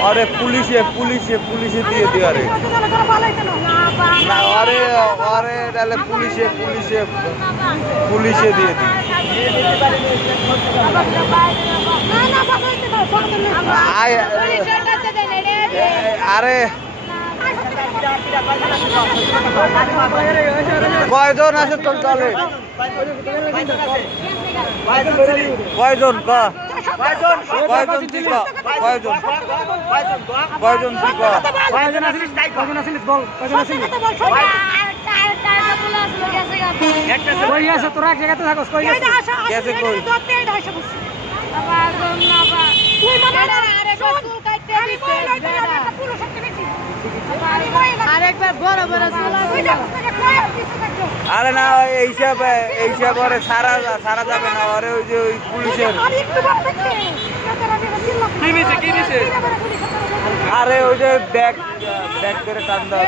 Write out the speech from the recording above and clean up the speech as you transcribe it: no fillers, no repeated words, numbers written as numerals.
अरे पुलिसे पुलिसे पुलिसे दिए दिए अरे ना अरे अरे डाले पुलिसे पुलिसे पुलिसे दिए दी अरे কয়জন আছে তোর দলে কয়জন কয়জন তুই কয়জন কয়জন তুই কয়জন আছিস কয়জন আছিস বল কয়জন আছিস কই আছে তোরা এক জায়গাতে থাকস কই আছে গেছে কই তুই বাবা আরে চুল কাটতে দিছে পুরো শক্তি বেশি আরেকবার বড় বড় চুল আরে না এইসব ওরে সারা যাবে না ওরে ওই যে ওই পুলিশের কি দিছে আরে ওই যে ব্যাগ করে টান দেওয়া